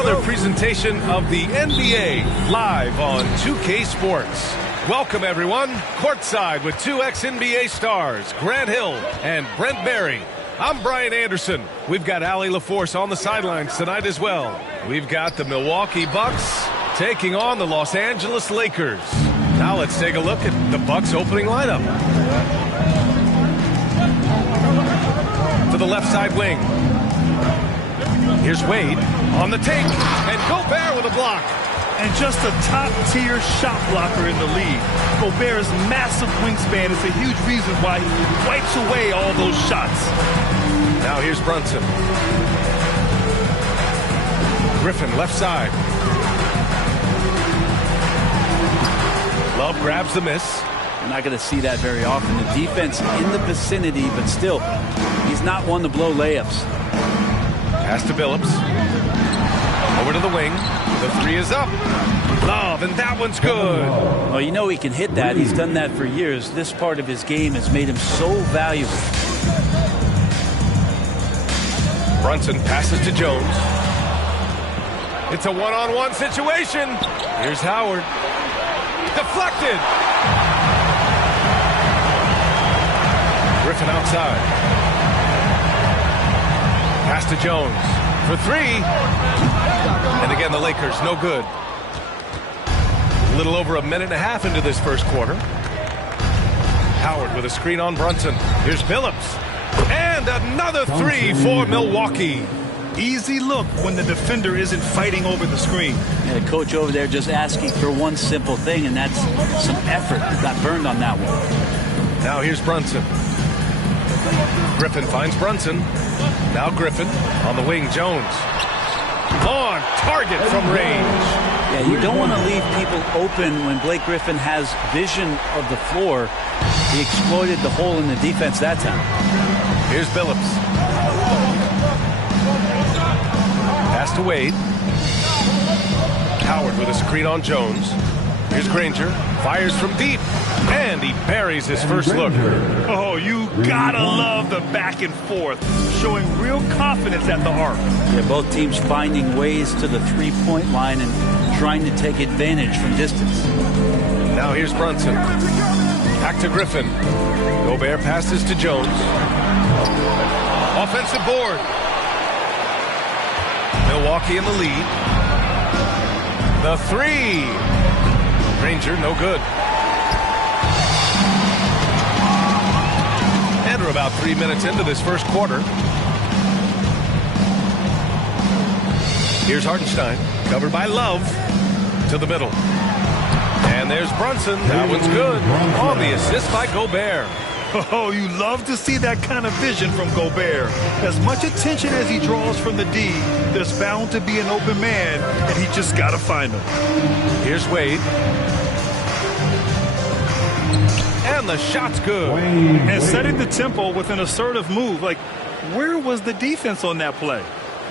another presentation of the NBA live on 2K Sports. Welcome, everyone. Courtside with two ex-NBA stars, Grant Hill and Brent Barry. I'm Brian Anderson. We've got Allie LaForce on the sidelines tonight as well. We've got the Milwaukee Bucks taking on the Los Angeles Lakers. Now let's take a look at the Bucks opening lineup. To the left side wing. Here's Wade on the take, and Gobert with a block. And just a top-tier shot blocker in the league. Gobert's massive wingspan is a huge reason why he wipes away all those shots. Now here's Brunson. Griffin left side. Love grabs the miss. You're not going to see that very often. The defense in the vicinity, but still, he's not one to blow layups. Pass to Billups. Over to the wing. The three is up. Love, and that one's good. Well, you know he can hit that. He's done that for years. This part of his game has made him so valuable. Brunson passes to Jones. It's a one-on-one situation. Here's Howard. Deflected. Griffin outside. Pass to Jones for three. And again, the Lakers, no good. A little over a minute and a half into this first quarter. Howard with a screen on Brunson. Here's Billups. And another three for Milwaukee. Easy look when the defender isn't fighting over the screen. Yeah, the coach over there just asking for one simple thing, and that's some effort. Got burned on that one. Now here's Brunson. Griffin finds Brunson. Now Griffin on the wing, Jones. On target from range. Yeah, you don't want to leave people open when Blake Griffin has vision of the floor. He exploited the hole in the defense that time. Here's Billups. Pass to Wade. Howard with a screen on Jones. Here's Granger. Fires from deep. And he buries his first look. Oh, you gotta love the back and forth. Showing real confidence at the arc. Yeah, both teams finding ways to the three-point line and trying to take advantage from distance. Now here's Brunson. Back to Griffin. Gobert passes to Jones. Offensive board. Milwaukee in the lead. The three. Granger, no good. And we're about 3 minutes into this first quarter. Here's Hartenstein, covered by Love, to the middle. And there's Brunson. That one's good. On the assist by Gobert. Oh, you love to see that kind of vision from Gobert. As much attention as he draws from the D, there's bound to be an open man, and he just got to find him. Here's Wade. And the shot's good. And setting the tempo with an assertive move. Like, where was the defense on that play?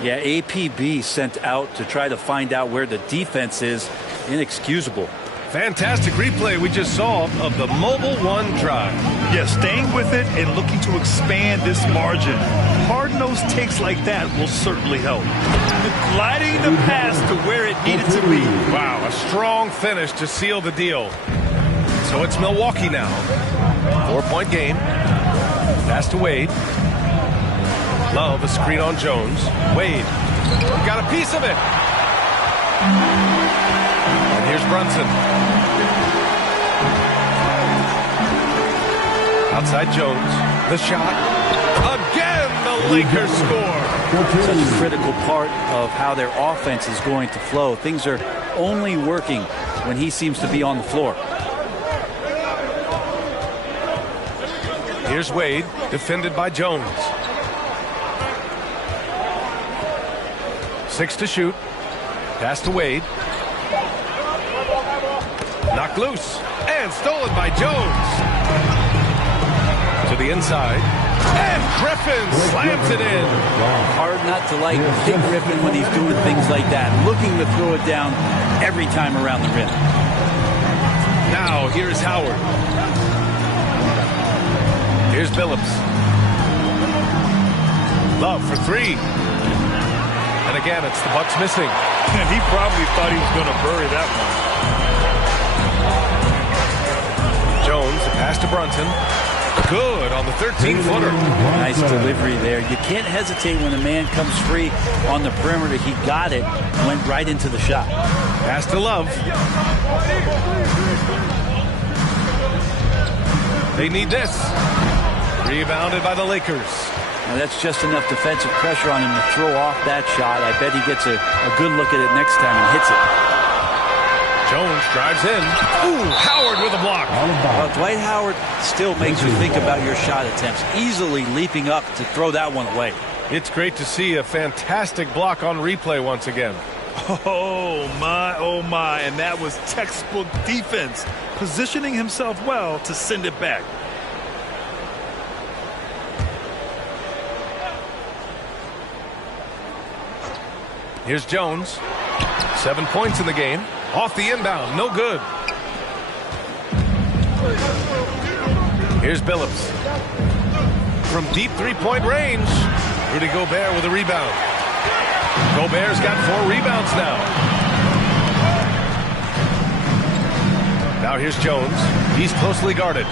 Yeah, APB sent out to try to find out where the defense is. Inexcusable. Fantastic replay we just saw of the Mobile One drive. Yeah, staying with it and looking to expand this margin. Hard-nosed takes like that will certainly help. Gliding the pass to where it needed to be. Wow, a strong finish to seal the deal. So it's Milwaukee now. 4-point game. Pass to Wade. Love, a screen on Jones. Wade got a piece of it. And here's Brunson. Outside Jones. The shot. Again, the Lakers score. Such a critical part of how their offense is going to flow. Things are only working when he seems to be on the floor. Here's Wade, defended by Jones. 6 to shoot. Pass to Wade. Knocked loose. And stolen by Jones. To the inside. And Griffin slams it in. Hard not to like Big Griffin when he's doing things like that. Looking to throw it down every time around the rim. Now here's Howard. Here's Billups. Love for three. And again, it's the Bucks missing. And he probably thought he was going to bury that one. Jones, a pass to Brunson. Good on the 13-footer. Nice delivery there. You can't hesitate when a man comes free on the perimeter. He got it, went right into the shot. Pass to Love. They need this. Rebounded by the Lakers. Now that's just enough defensive pressure on him to throw off that shot. I bet he gets a good look at it next time and hits it. Jones drives in. Ooh, Howard with a block. Well, Dwight Howard still makes you think about your shot attempts, easily leaping up to throw that one away. It's great to see a fantastic block on replay once again. Oh, my. And that was textbook defense, positioning himself well to send it back. Here's Jones. 7 points in the game. Off the inbound. No good. Here's Billups. From deep three-point range. Rudy Gobert with a rebound. Gobert's got 4 rebounds now. Now here's Jones. He's closely guarded.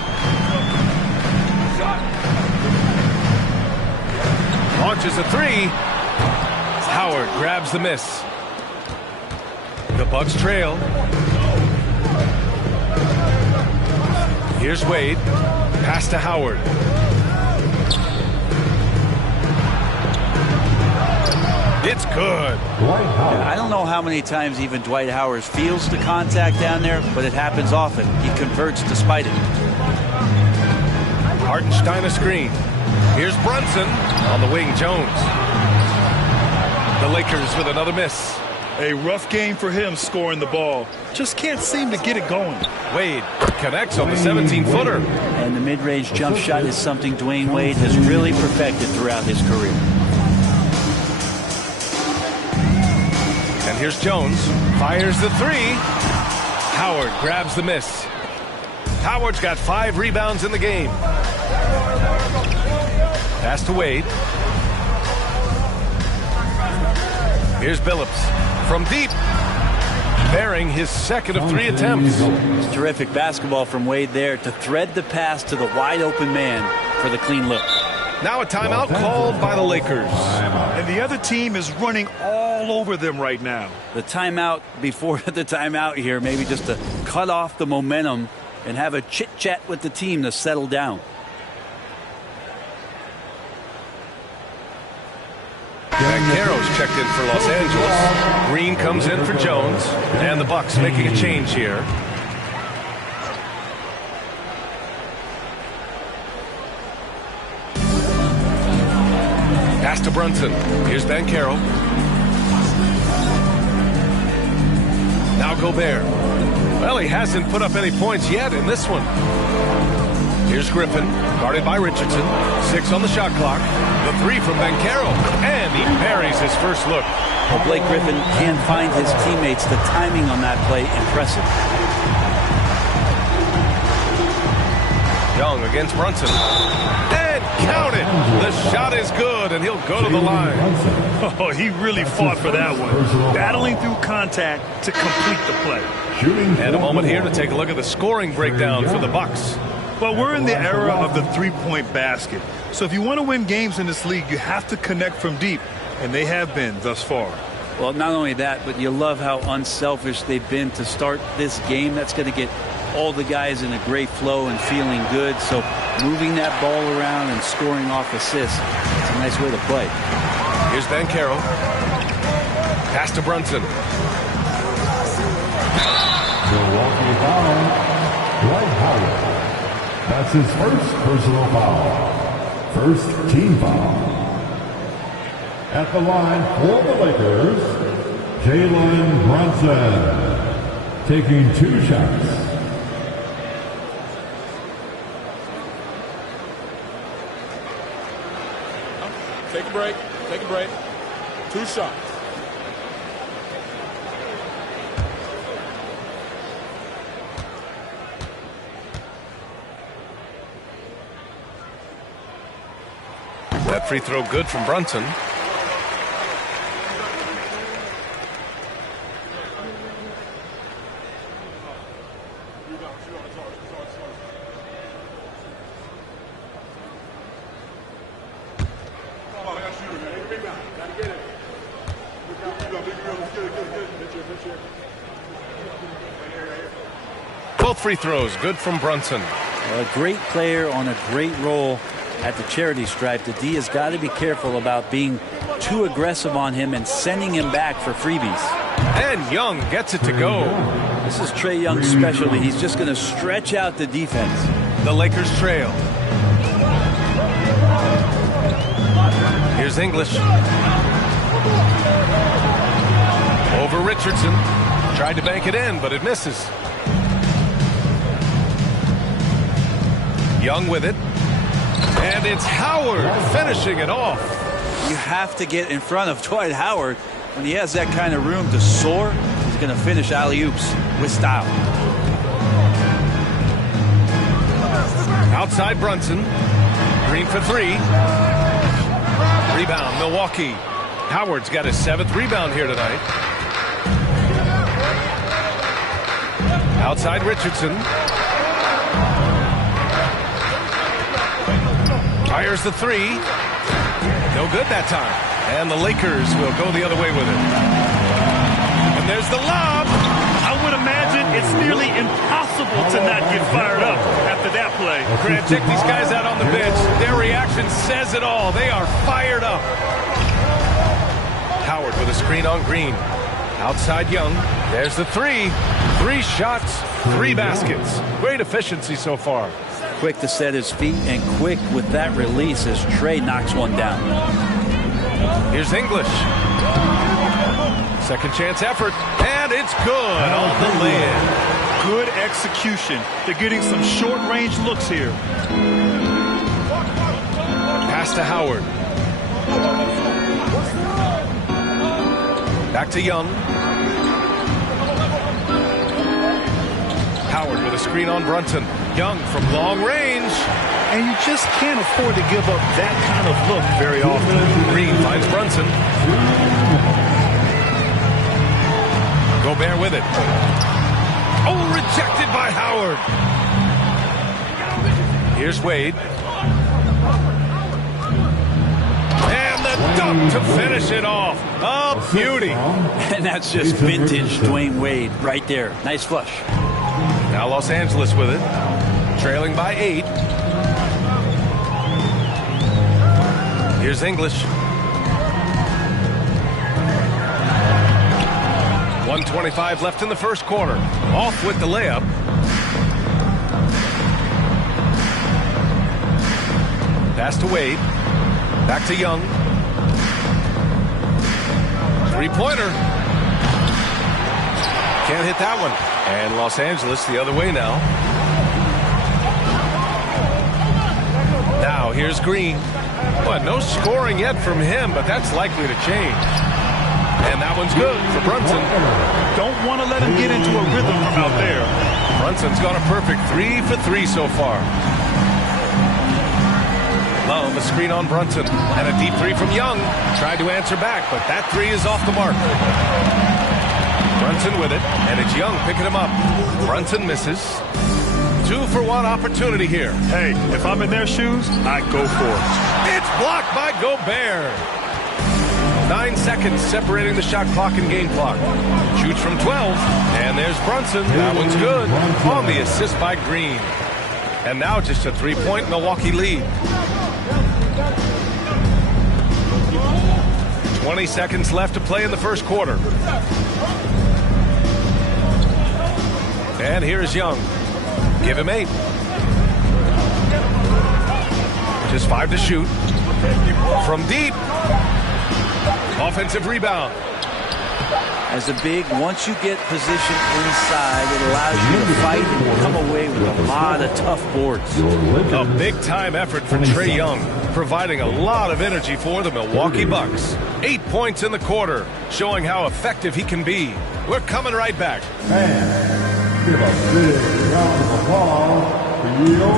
Launches a 3. Howard grabs the miss. The Bucks trail. Here's Wade. Pass to Howard. It's good. I don't know how many times even Dwight Howard feels the contact down there, but it happens often. He converts despite it. Hartenstein a screen. Here's Brunson on the wing. Jones. The Lakers with another miss. A rough game for him scoring the ball. Just can't seem to get it going. Wade connects on the 17-footer. And the mid-range jump shot is something Dwayne Wade has really perfected throughout his career. And here's Jones. Fires the 3. Howard grabs the miss. Howard's got 5 rebounds in the game. Pass to Wade. Here's Billups. From deep, bearing his second of 3 attempts. It's terrific basketball from Wade there to thread the pass to the wide open man for the clean look. Now a timeout called by the Lakers. And the other team is running all over them right now. The timeout before the timeout here, maybe just to cut off the momentum and have a chit-chat with the team to settle down. Banchero's checked in for Los Angeles. Green comes in for Jones. And the Bucks making a change here. Pass to Brunson. Here's Banchero. Now Gobert. Well, he hasn't put up any points yet in this one. Here's Griffin, guarded by Richardson. 6 on the shot clock. The 3 from Banchero, and he buries his first look. Well, Blake Griffin can find his teammates. The timing on that play, impressive. Young against Brunson. And count it! The shot is good, and he'll go to the line. Oh, he really fought for that one. Battling through contact to complete the play. And a moment here to take a look at the scoring breakdown for the Bucks. Well, we're in the era of the three-point basket. So if you want to win games in this league, you have to connect from deep. And they have been thus far. Well, not only that, but you love how unselfish they've been to start this game. That's going to get all the guys in a great flow and feeling good. So moving that ball around and scoring off assists, it's a nice way to play. Here's Banchero. Pass to Brunson. Milwaukee foul. Dwight Howard. That's his first personal foul. First team foul. At the line for the Lakers, Jalen Brunson, taking 2 shots. Take a break. Take a break. 2 shots. That free throw good from Brunson. Both free throws good from Brunson. A great player on a great role at the charity stripe. The D has got to be careful about being too aggressive on him and sending him back for freebies. And Young gets it to go. This is Trae Young's specialty. He's just going to stretch out the defense. The Lakers trail. Here's English. Over Richardson. Tried to bank it in, but it misses. Young with it. And it's Howard finishing it off. You have to get in front of Dwight Howard. When he has that kind of room to soar, he's going to finish alley-oops with style. Outside Brunson. Green for three. Rebound, Milwaukee. Howard's got his 7th rebound here tonight. Outside Richardson. Fires the three. No good that time. And the Lakers will go the other way with it. And there's the lob. I would imagine it's nearly impossible to not get fired up after that play. Grant, check these guys out on the bench. Their reaction says it all. They are fired up. Howard with a screen on Green. Outside Young. There's the three. 3 shots, 3 baskets. Great efficiency so far. Quick to set his feet and quick with that release as Trae knocks one down. Here's English. Second chance effort, and it's good on the lid. Good execution. They're getting some short-range looks here. Pass to Howard. Back to Young. Howard with a screen on Brunson. Young from long range. And you just can't afford to give up that kind of look very often. Green finds Brunson. Gobert with it. Oh, rejected by Howard. Here's Wade. And the dunk to finish it off. A beauty. And that's just vintage Dwayne Wade right there. Nice flush. Now Los Angeles with it. Trailing by 8. Here's English. 1:25 left in the first quarter. Off with the layup. Pass to Wade. Back to Young. 3-pointer. Can't hit that one. And Los Angeles the other way now. Now here's Green. Well, no scoring yet from him, but that's likely to change. And that one's good for Brunson. Don't want to let him get into a rhythm from out there. Brunson's got a perfect 3 for 3 so far. Love a screen on Brunson. And a deep 3 from Young. Tried to answer back, but that 3 is off the mark. Brunson with it, and it's Young picking him up. Brunson misses. 2-for-1 opportunity here. Hey, if I'm in their shoes, I'd go for it. It's blocked by Gobert. 9 seconds separating the shot clock and game clock. Shoots from 12, and there's Brunson. That one's good on the assist by Green. And now just a 3-point Milwaukee lead. 20 seconds left to play in the first quarter. And here's Young. Give him 8. Just 5 to shoot. From deep. Offensive rebound. As a big, once you get position inside, it allows you to fight and come away with a lot of tough boards. A big-time effort for Trae Young, providing a lot of energy for the Milwaukee Bucks. 8 points in the quarter, showing how effective he can be. We're coming right back. Give a big round of applause for your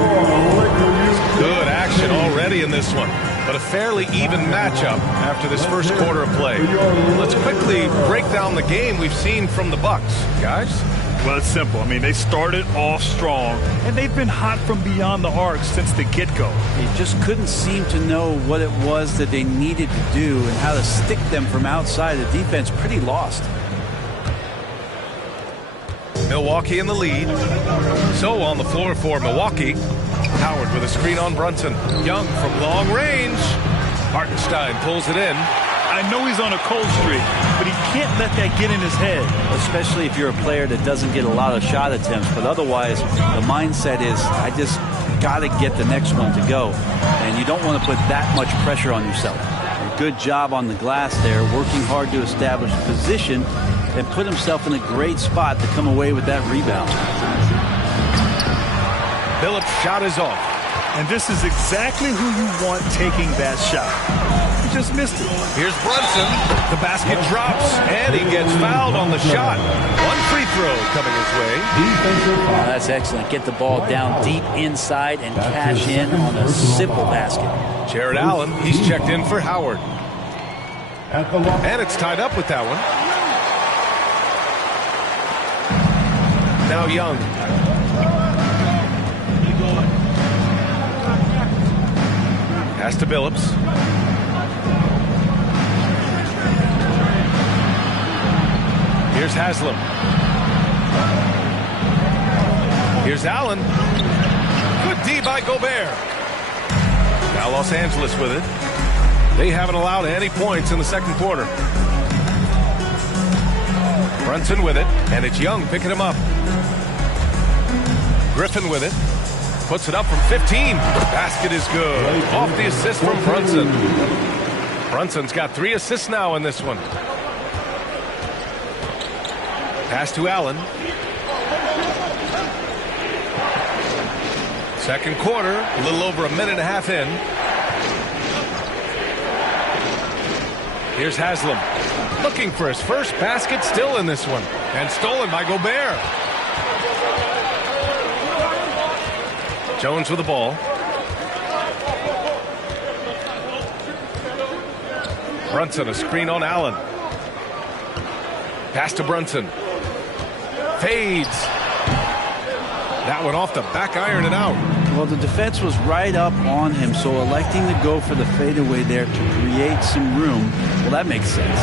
Lakers. Good action already in this one, but a fairly even matchup after this first quarter of play. Let's quickly break down the game we've seen from the Bucks. Guys? Well, it's simple. I mean, they started off strong, and they've been hot from beyond the arc since the get-go. They just couldn't seem to know what it was that they needed to do and how to stick them from outside. The defense pretty lost. Milwaukee in the lead. So on the floor for Milwaukee. Howard with a screen on Brunson. Young from long range. Hartenstein pulls it in. I know he's on a cold streak, but he can't let that get in his head. Especially if you're a player that doesn't get a lot of shot attempts. But otherwise, the mindset is, I just got to get the next one to go. And you don't want to put that much pressure on yourself. A good job on the glass there, working hard to establish position and put himself in a great spot to come away with that rebound. Phillips' shot is off. And this is exactly who you want taking that shot. He just missed it. Here's Brunson. The basket drops, and he gets fouled on the shot. One free throw coming his way. Oh, that's excellent. Get the ball down deep inside and cash in on a simple basket. Jared Allen, he's checked in for Howard. And it's tied up with that one. Now Young. Pass to Phillips. Here's Haslam. Here's Allen. Good D by Gobert. Now Los Angeles with it. They haven't allowed any points in the second quarter. Brunson with it, and it's Young picking him up. Griffin with it. Puts it up from 15. Basket is good. Off the assist from Brunson. Brunson's got 3 assists now in this one. Pass to Allen. Second quarter, a little over a minute and a half in. Here's Haslam. Looking for his first basket, still in this one. And stolen by Gobert. Jones with the ball. Brunson, a screen on Allen. Pass to Brunson. Fades. That one off the back iron and out. Well, the defense was right up on him, so electing to go for the fadeaway there to create some room, well, that makes sense.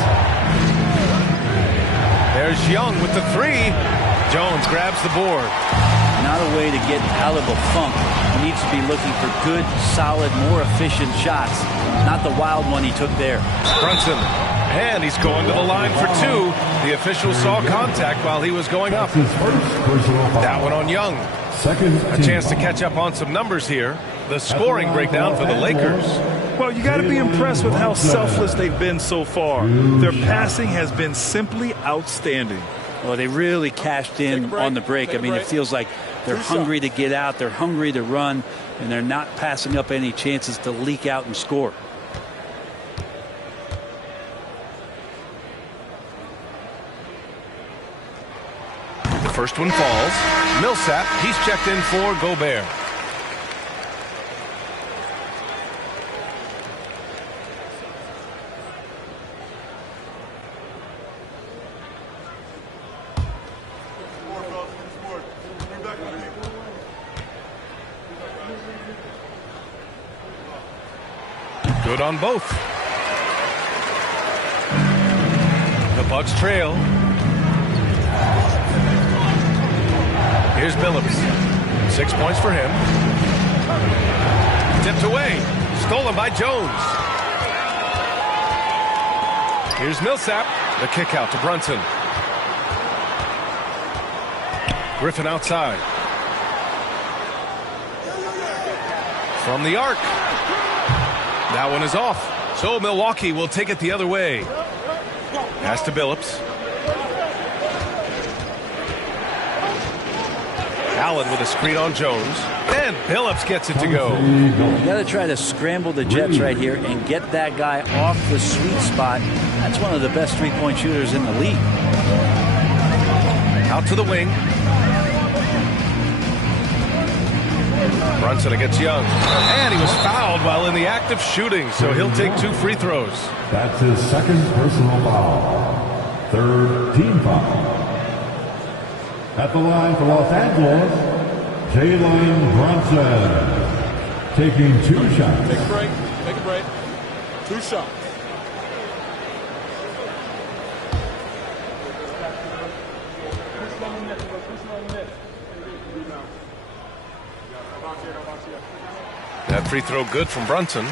There's Young with the 3. Jones grabs the board. Not a way to get out of a funk. He needs to be looking for good, solid, more efficient shots. Not the wild one he took there. Brunson, and he's going to the line for 2. The official saw contact while he was going up. That one on Young. A chance to catch up on some numbers here. The scoring breakdown for the Lakers. Well, you got to be impressed with how selfless they've been so far. Their passing has been simply outstanding. Well, they really cashed in on the break. I mean, it feels like they're hungry to get out, they're hungry to run, and they're not passing up any chances to leak out and score. The first one falls. Millsap, he's checked in for Gobert. Good on both. The Bucks trail. Here's Phillips. 6 points for him. Tipped away. Stolen by Jones. Here's Millsap. The kick out to Brunson. Griffin outside. From the arc. That one is off. So Milwaukee will take it the other way. Pass to Phillips. Allen with a screen on Jones. And Phillips gets it to go. You got to try to scramble the Jets right here and get that guy off the sweet spot. That's one of the best three-point shooters in the league. Out to the wing. Brunson against Young. And he was fouled while in the act of shooting, so he'll take 2 free throws. That's his second personal foul. Third team foul. At the line for Los Angeles, Jalen Brunson. Taking 2 shots. Take a break. Take a break. 2 shots. That free throw good from Brunson.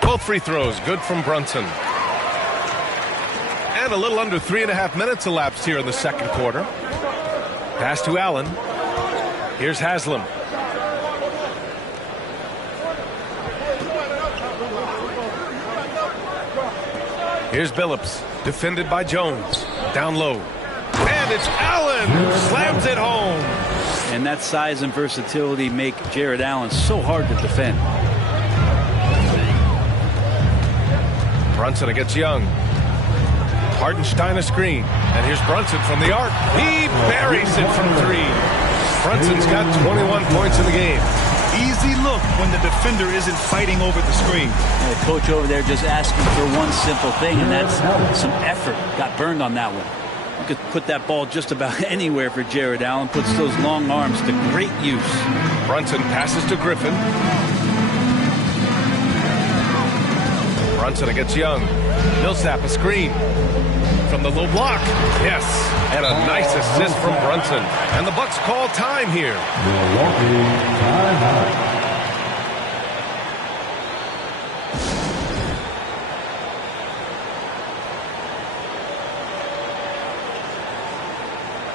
Both free throws good from Brunson. And a little under 3.5 minutes elapsed here in the second quarter. Pass to Allen. Here's Haslam. Here's Billups, defended by Jones. Down low. And it's Allen who slams it home. And that size and versatility make Jared Allen so hard to defend. Brunson against Young. Hartenstein a screen. And here's Brunson from the arc. He buries it from 3. Brunson's got 21 points in the game. Easy look when the defender isn't fighting over the screen. And the coach over there just asking for one simple thing, and that's some effort. Got burned on that one. You could put that ball just about anywhere for Jared Allen. Puts those long arms to great use. Brunson passes to Griffin. Brunson against Young. Millsap a screen from the low block. Yes, and a nice assist from Brunson. And the Bucks call time here. Milwaukee timeout.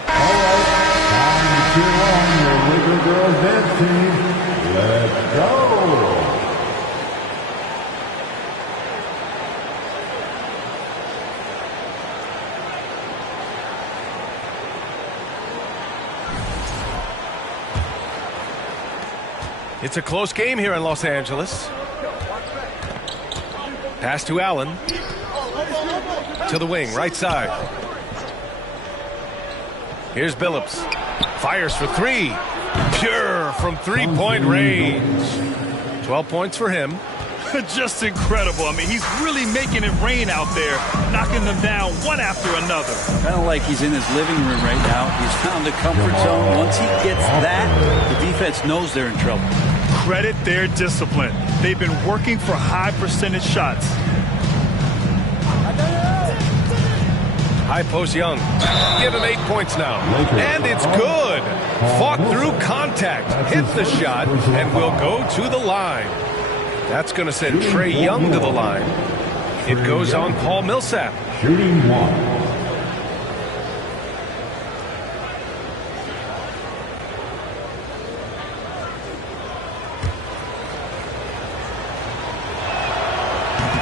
All right, time to cheer on your Laker girls dance team. Let's go. It's a close game here in Los Angeles. Pass to Allen. To the wing, right side. Here's Billups. Fires for 3. Pure from 3-point range. 12 points for him. Just incredible. I mean, he's really making it rain out there, knocking them down one after another. Kind of like he's in his living room right now. He's found the comfort zone. Once he gets that, the defense knows they're in trouble. Credit their discipline. They've been working for high percentage shots. High post Young. Give him 8 points now. And it's good. Fought through contact. Hit the shot and will go to the line. That's going to send Trae Young to the line. It goes on Paul Millsap. Shooting 1.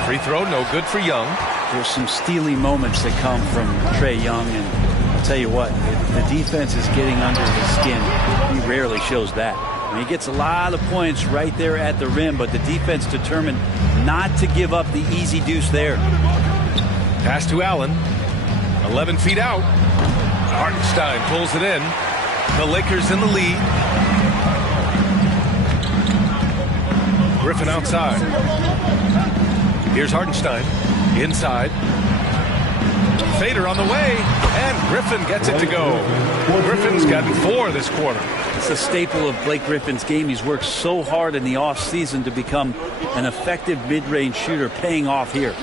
Free throw, no good for Young. There's some steely moments that come from Trae Young, and I'll tell you what, if the defense is getting under his skin, he rarely shows that. I mean, he gets a lot of points right there at the rim, but the defense determined not to give up the easy deuce there. Pass to Allen. 11 feet out. Hartenstein pulls it in. The Lakers in the lead. Griffin outside. Here's Hartenstein. Inside. Fader on the way. And Griffin gets it to go. Griffin's gotten 4 this quarter. It's a staple of Blake Griffin's game. He's worked so hard in the offseason to become an effective mid-range shooter, paying off here.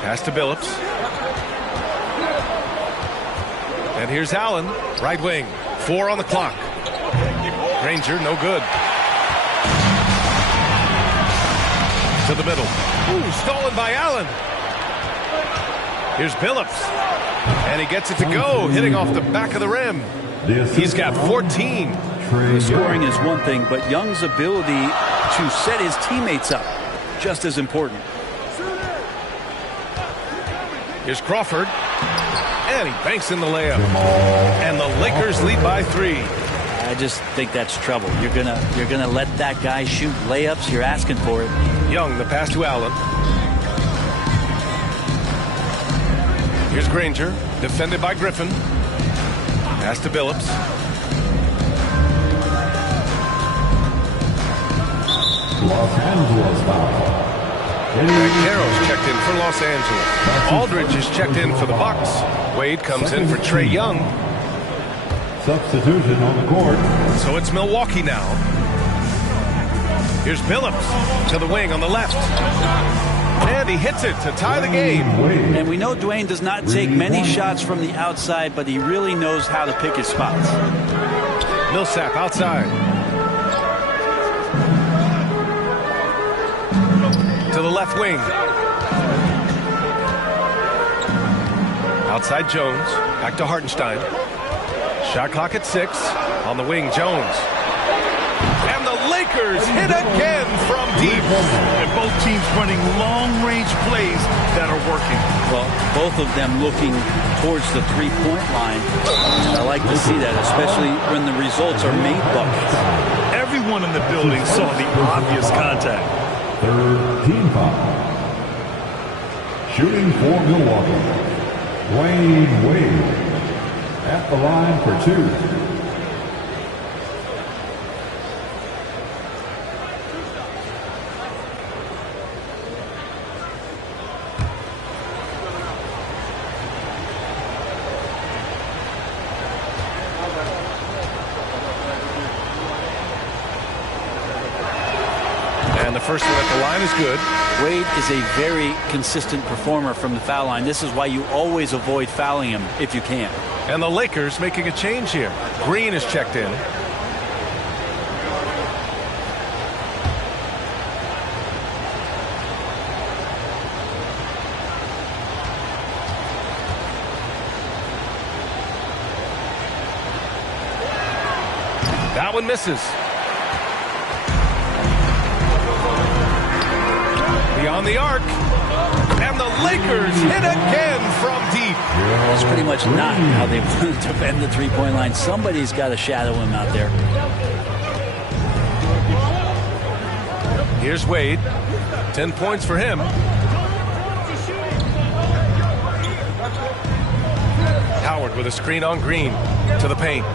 Pass to Billups. And here's Allen, right wing. 4 on the clock. Granger, no good. To the middle. Ooh, stolen by Allen. Here's Billups. And he gets it to go, hitting off the back of the rim. He's got 14. The scoring is one thing, but Young's ability to set his teammates up, just as important. Here's Crawford. And he banks in the layup. And the Lakers lead by 3. I just think that's trouble. You're gonna let that guy shoot layups. You're asking for it. Young, the pass to Allen. Here's Granger, defended by Griffin. Pass to Billups. Los Angeles foul. Banchero's checked in for Los Angeles. Aldridge is checked in for the Bucks. Wade comes in for Trae Young. Substitution on the court. So it's Milwaukee now. Here's Billups to the wing on the left. And he hits it to tie the game. And we know Dwayne does not take many shots from the outside, but he really knows how to pick his spots. Millsap outside. To the left wing. Outside Jones. Back to Hartenstein. Shot clock at 6. On the wing, Jones. And the Lakers hit again from deep. And both teams running long-range plays that are working. Well, both of them looking towards the three-point line. I like to see that, especially when the results are made buckets. Everyone in the building saw the obvious contact. Third team foul. Shooting for Milwaukee, Dwayne Wade at the line for 2. And the first one at the line is good. Wade is a very consistent performer from the foul line. This is why you always avoid fouling him if you can. And the Lakers making a change here. Green is checked in. That one misses. Beyond the arc. And the Lakers hit again from deep. It's pretty much not how they want to defend the three-point line. Somebody's got to shadow him out there. Here's Wade. 10 points for him. Howard with a screen on Green to the paint.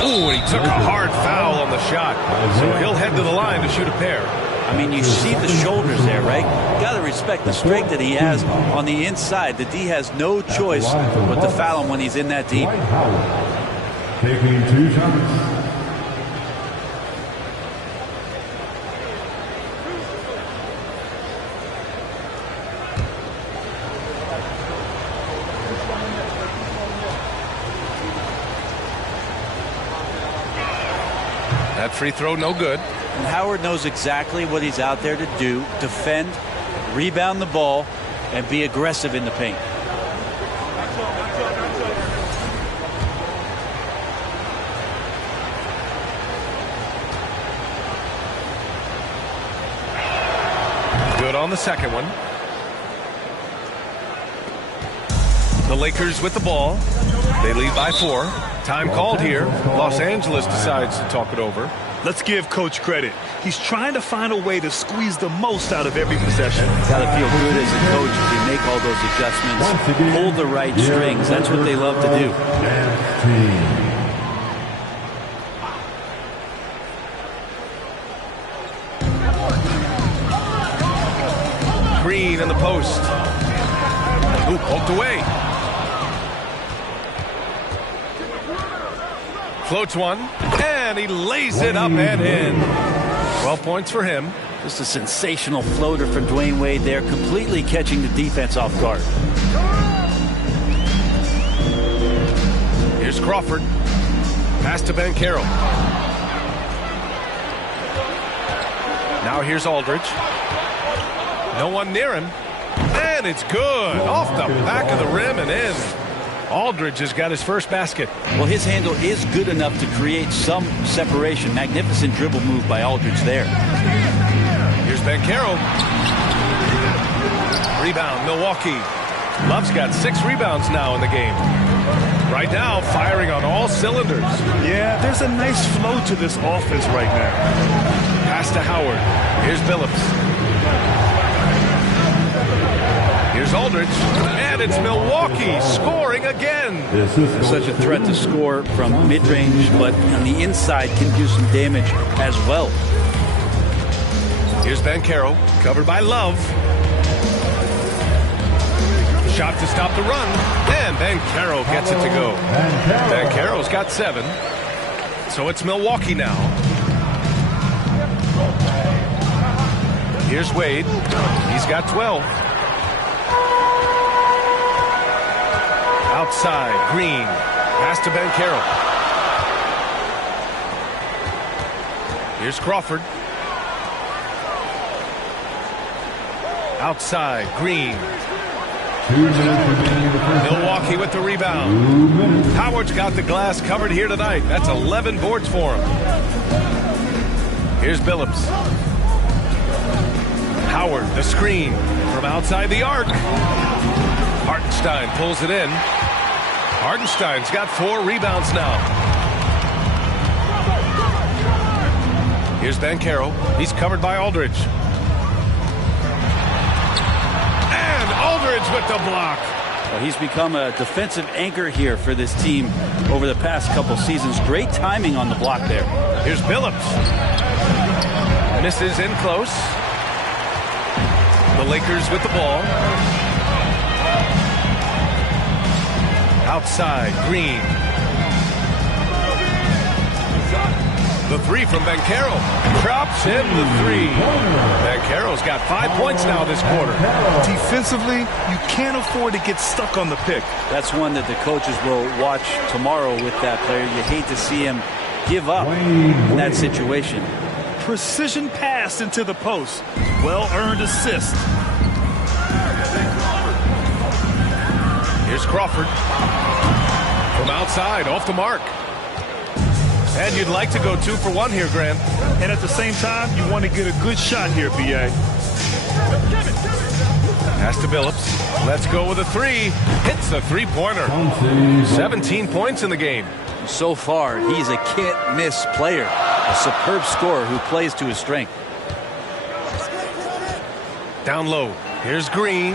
Ooh, he took a hard foul on the shot. So he'll head to the line to shoot a pair. I mean, you see the shoulders there, right? Got to respect the strength that he has on the inside. The D has no choice but to foul him when he's in that deep. Howard taking 2 shots. That free throw no good. And Howard knows exactly what he's out there to do. Defend, rebound the ball, and be aggressive in the paint. Good on the second one. The Lakers with the ball. They lead by 4. Time called here. Los Angeles decides to talk it over. Let's give Coach credit. He's trying to find a way to squeeze the most out of every possession. Got to feel good as a coach if you make all those adjustments, pull the right strings. That's what they love to do. Green in the post. Ooh, poked away. Floats one, and he lays it up and in. 12 points for him. Just a sensational floater from Dwayne Wade there, completely catching the defense off guard. Here's Crawford. Pass to Banchero. Now here's Aldridge. No one near him. And it's good. Off the back of the rim and in. Aldridge has got his first basket. Well, his handle is good enough to create some separation. Magnificent dribble move by Aldridge there. Here's Banchero. Rebound, Milwaukee. Love's got 6 rebounds now in the game. Right now, firing on all cylinders. Yeah, there's a nice flow to this offense right now. Pass to Howard. Here's Billups. Here's Aldridge. And it's Milwaukee scoring again. Such a threat to score from mid-range, but on the inside can do some damage as well. Here's Banchero, covered by Love. Shot to stop the run, and Banchero gets it to go. Banchero's got 7, so it's Milwaukee now. Here's Wade. He's got 12. Outside, Green. Pass to Banchero. Here's Crawford. Outside, Green. Milwaukee with the rebound. Howard's got the glass covered here tonight. That's 11 boards for him. Here's Billups. Howard, the screen from outside the arc. Hartenstein pulls it in. Hartenstein's got 4 rebounds now. Here's Banchero. He's covered by Aldridge. Aldridge with the block. Well, he's become a defensive anchor here for this team over the past couple seasons. Great timing on the block there. Here's Billups. Misses in close. The Lakers with the ball. Outside, Green. The 3 from Banchero. Drops in the 3. Banchero's got 5 points now this quarter. Defensively, you can't afford to get stuck on the pick. That's one that the coaches will watch tomorrow with that player. You hate to see him give up in that situation. Precision pass into the post. Well-earned assist. Here's Crawford. From outside, off the mark. And you'd like to go 2 for 1 here, Grant. And at the same time, you want to get a good shot here, B.A. Pass to Billups. Let's go with a 3. Hits the 3-pointer. 17 points in the game. So far, he's a can't-miss player. A superb scorer who plays to his strength. Down low. Here's Green.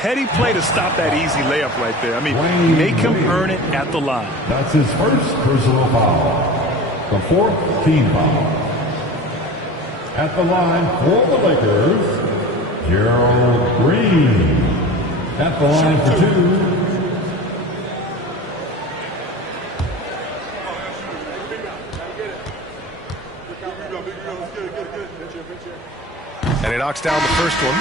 Heady play to stop that easy layup right there. I mean, make him earn it at the line. That's his first personal foul. The 4th team foul. At the line for the Lakers, Gerald Green. At the line for 2. And he knocks down the first one.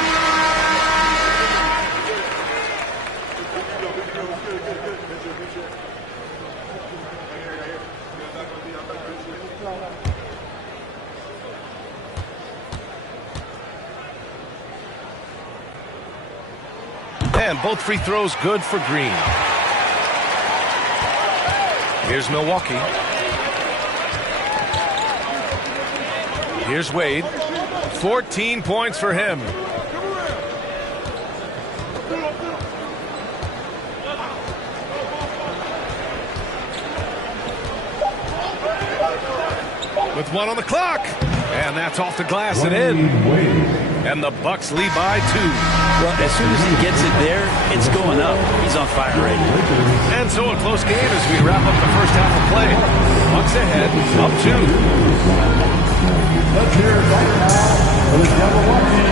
And both free throws good for Green. Here's Milwaukee. Here's Wade. 14 points for him. With 1 on the clock. And that's off the glass and in. And the Bucks lead by 2. Well, as soon as he gets it there, it's going up. He's on fire right now. And so a close game as we wrap up the first half of play. Bucks ahead, up 2. Let's hear it right now for the W20.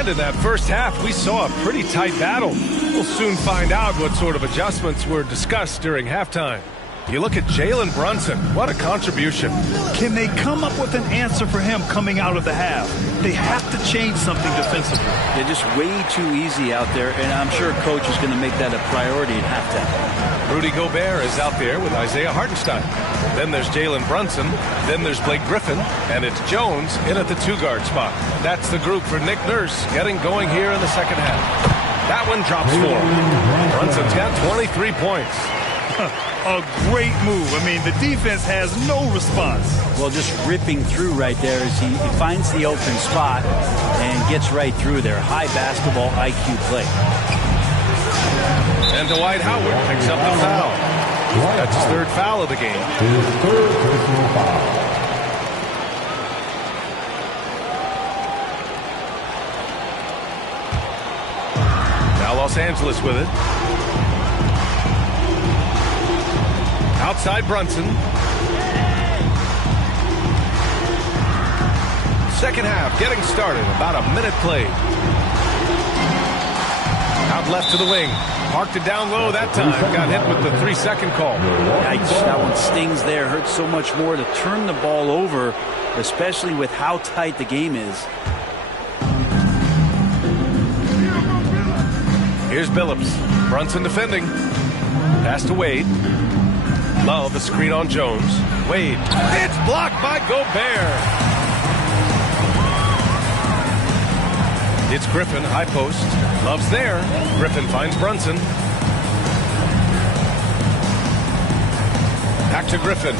In that first half, we saw a pretty tight battle. We'll soon find out what sort of adjustments were discussed during halftime. You look at Jalen Brunson. What a contribution. Can they come up with an answer for him coming out of the half? They have to change something defensively. They're just way too easy out there, and I'm sure coach is going to make that a priority at halftime. Rudy Gobert is out there with Isaiah Hartenstein. Then there's Jalen Brunson. Then there's Blake Griffin. And it's Jones in at the 2-guard spot. That's the group for Nick Nurse getting going here in the second half. That one drops 4. Brunson's got 23 points. A great move. I mean, the defense has no response. Well, just ripping through right there as he finds the open spot and gets right through there. High basketball IQ play. And Dwight Howard picks up the foul. That's his 3rd foul of the game. His 3rd personal foul. Now Los Angeles with it. Outside Brunson. Second half getting started. About a minute played. Out left to the wing. Parked it down low that time. Got hit with the 3-second call. Yikes, that one stings there. Hurts so much more to turn the ball over, especially with how tight the game is. Here's Billups. Brunson defending. Pass to Wade. Love a screen on Jones. Wade. It's blocked by Gobert. It's Griffin, high post. Love's there. Griffin finds Brunson. Back to Griffin.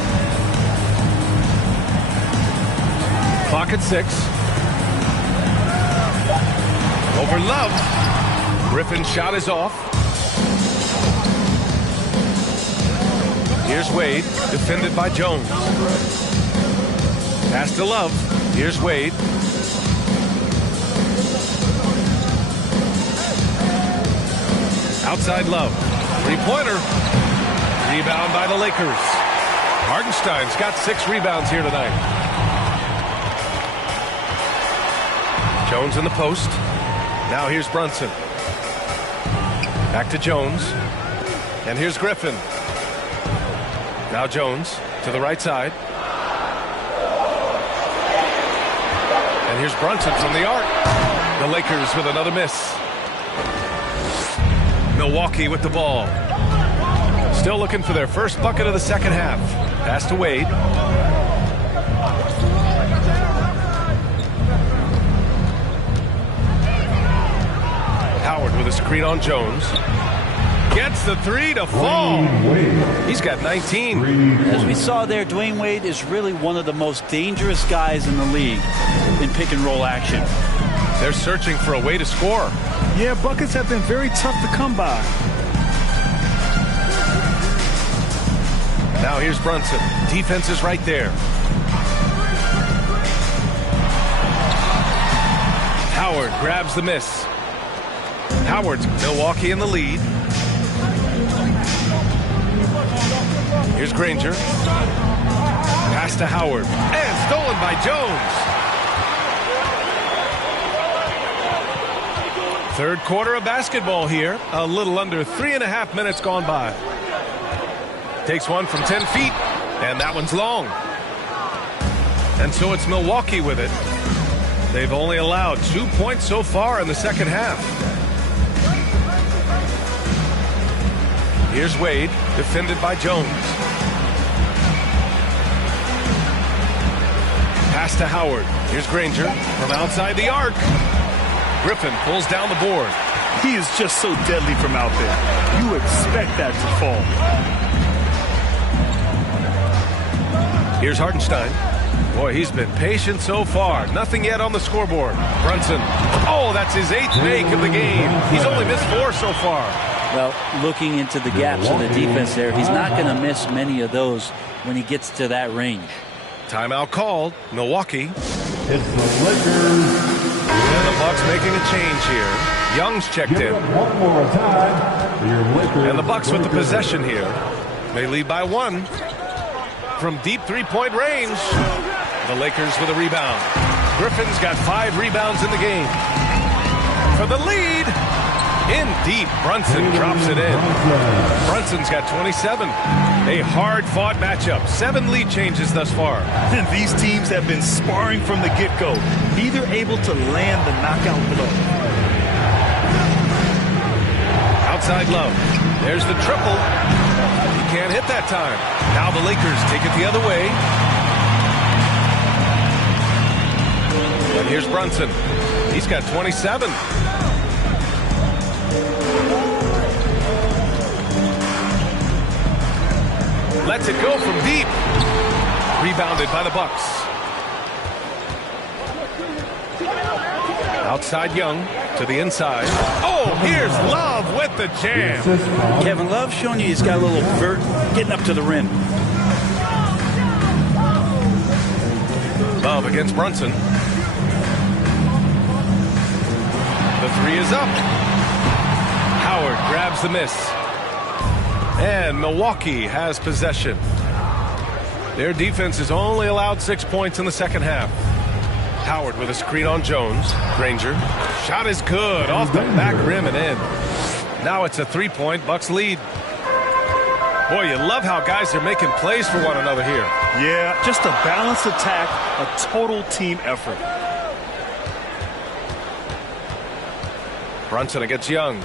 Clock at 6. Over Love. Griffin's shot is off. Here's Wade, defended by Jones. Pass to Love. Here's Wade. Outside Love. 3-pointer. Rebound by the Lakers. Hartenstein's got 6 rebounds here tonight. Jones in the post. Now here's Brunson. Back to Jones. And here's Griffin. Now Jones to the right side. And here's Brunson from the arc. The Lakers with another miss. Milwaukee with the ball. Still looking for their first bucket of the second half. Pass to Wade. Howard with a screen on Jones. Gets the 3 to fall. He's got 19. As we saw there, Dwayne Wade is really one of the most dangerous guys in the league in pick and roll action. They're searching for a way to score. Yeah, buckets have been very tough to come by. Now here's Brunson. Defense is right there. Howard grabs the miss. Howard's Milwaukee in the lead. Here's Granger. Pass to Howard. And stolen by Jones. Third quarter of basketball here. A little under 3.5 minutes gone by. Takes one from 10 feet. And that one's long. And so it's Milwaukee with it. They've only allowed 2 points so far in the second half. Here's Wade, defended by Jones. Pass to Howard. Here's Granger from outside the arc. Griffin pulls down the board. He is just so deadly from out there. You expect that to fall. Here's Hartenstein. Boy, he's been patient so far. Nothing yet on the scoreboard. Brunson. Oh, that's his 8th make of the game. He's only missed 4 so far. Well, looking into the gaps of the defense there, he's not going to miss many of those when he gets to that range. Timeout called. Milwaukee. It's the Lakers. And the Bucks making a change here. Young's checked in. One more time. Your Lakers. And the Bucks with the possession here. They lead by 1. From deep 3-point range. The Lakers with a rebound. Griffin's got 5 rebounds in the game. For the lead. In deep, Brunson drops it in. Brunson's got 27. A hard-fought matchup. 7 lead changes thus far. And these teams have been sparring from the get-go. Neither able to land the knockout blow. Outside Love. There's the triple. He can't hit that time. Now the Lakers take it the other way. And here's Brunson. He's got 27. Lets it go from deep. Rebounded by the Bucks. Outside Young to the inside. Oh, here's Love with the jam. Kevin Love showing you he's got a little vert getting up to the rim. Love against Brunson. The three is up. Howard grabs the miss. And Milwaukee has possession. Their defense has only allowed 6 points in the second half. Howard with a screen on Jones. Granger. Shot is good. Off the back rim and in. Now it's a 3-point Bucks lead. Boy, you love how guys are making plays for one another here. Yeah, just a balanced attack, a total team effort. Brunson against Young.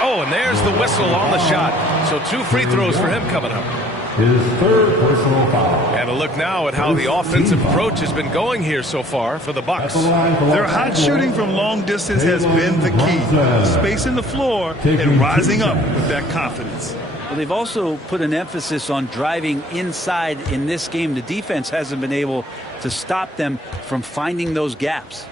Oh, and there's the whistle on the shot. So 2 free throws for him coming up. His third personal foul. And a look now at how the offensive approach has been going here so far for the Bucks. Their hot shooting from long distance has been the key. Spacing the floor and rising up with that confidence. Well, they've also put an emphasis on driving inside in this game. The defense hasn't been able to stop them from finding those gaps.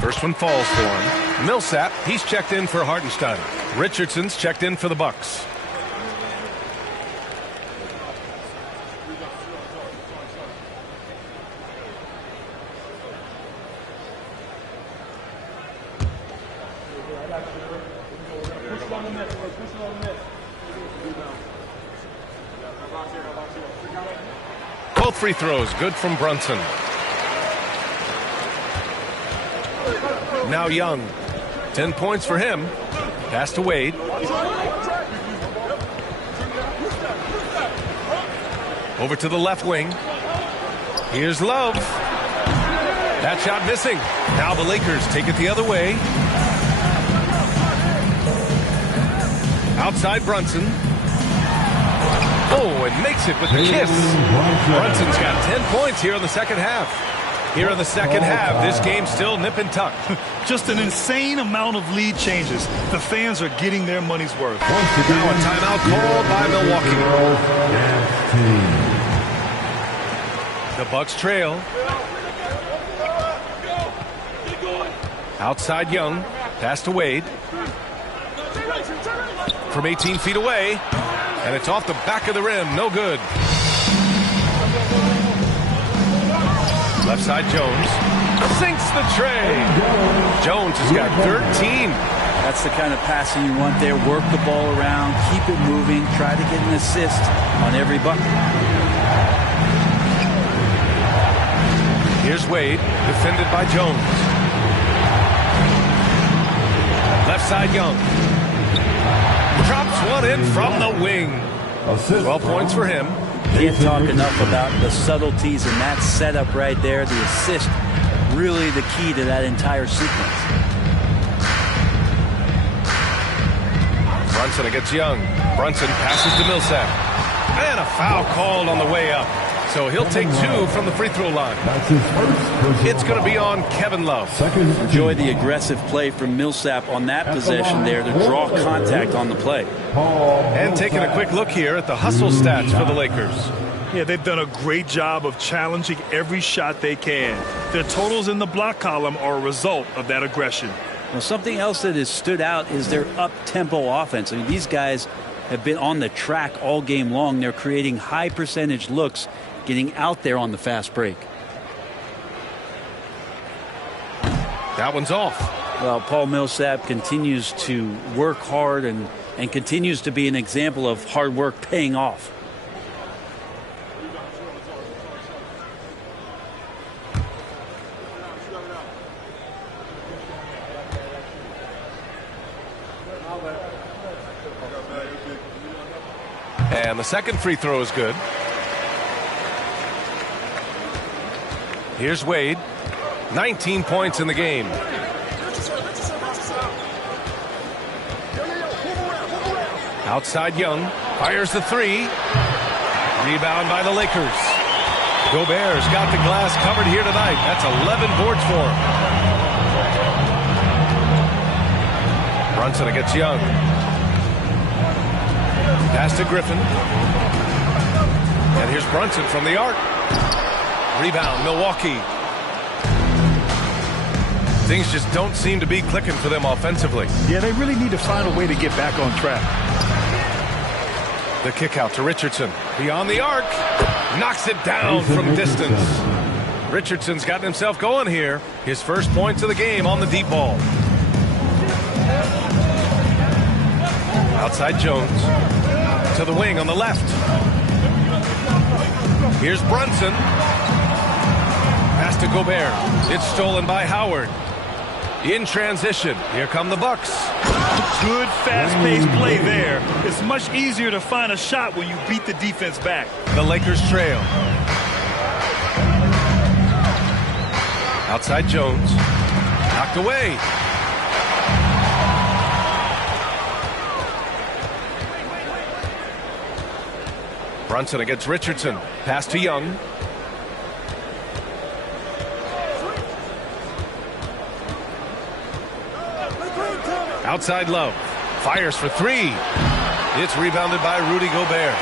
First one falls for him. Millsap, he's checked in for Hartenstein. Richardson's checked in for the Bucks. Both free throws good from Brunson. Now Young. 10 points for him. Pass to Wade. Over to the left wing. Here's Love. That shot missing. Now the Lakers take it the other way. Outside Brunson. Oh, and makes it with the kiss. Brunson's got 10 points here in the second half. Here in the second half, this game's still nip and tuck. Just an insane amount of lead changes. The fans are getting their money's worth. Now a timeout called by Milwaukee. The Bucks trail. Outside Young. Pass to Wade. From 18 feet away. And it's off the back of the rim. No good. Left side Jones. Sinks the tray. Jones has got 13. That's the kind of passing you want there. Work the ball around. Keep it moving. Try to get an assist on every bucket. Here's Wade. Defended by Jones. Left side Young. Drops one in from the wing. 12 points for him. Can't talk enough about the subtleties in that setup right there. The assist, really the key to that entire sequence. Brunson against Young. Brunson passes to Millsap. And a foul called on the way up. So he'll take 2 from the free throw line. It's going to be on Kevin Love. Enjoy the aggressive play from Millsap on that possession there to draw contact on the play. And taking a quick look here at the hustle stats for the Lakers. Yeah, they've done a great job of challenging every shot they can. Their totals in the block column are a result of that aggression. Well, something else that has stood out is their up-tempo offense. I mean, these guys have been on the track all game long. They're creating high percentage looks, getting out there on the fast break. That one's off. Well, Paul Millsap continues to work hard and continues to be an example of hard work paying off. And the second free throw is good. Here's Wade. 19 points in the game. Outside Young. Fires the 3. Rebound by the Lakers. Gobert's got the glass covered here tonight. That's 11 boards for him. Brunson against Young. Pass to Griffin. And here's Brunson from the arc. Rebound, Milwaukee. Things just don't seem to be clicking for them offensively. Yeah, they really need to find a way to get back on track. The kick out to Richardson. Beyond the arc. Knocks it down from distance. Richardson's gotten himself going here. His first points of the game on the deep ball. Outside Jones. To the wing on the left. Here's Brunson. Pass to Gobert. It's stolen by Howard. In transition. Here come the Bucks. Good fast-paced play there. It's much easier to find a shot when you beat the defense back. The Lakers trail. Outside Jones. Knocked away. Brunson against Richardson. Pass to Young. Outside Love. Fires for three. It's rebounded by Rudy Gobert.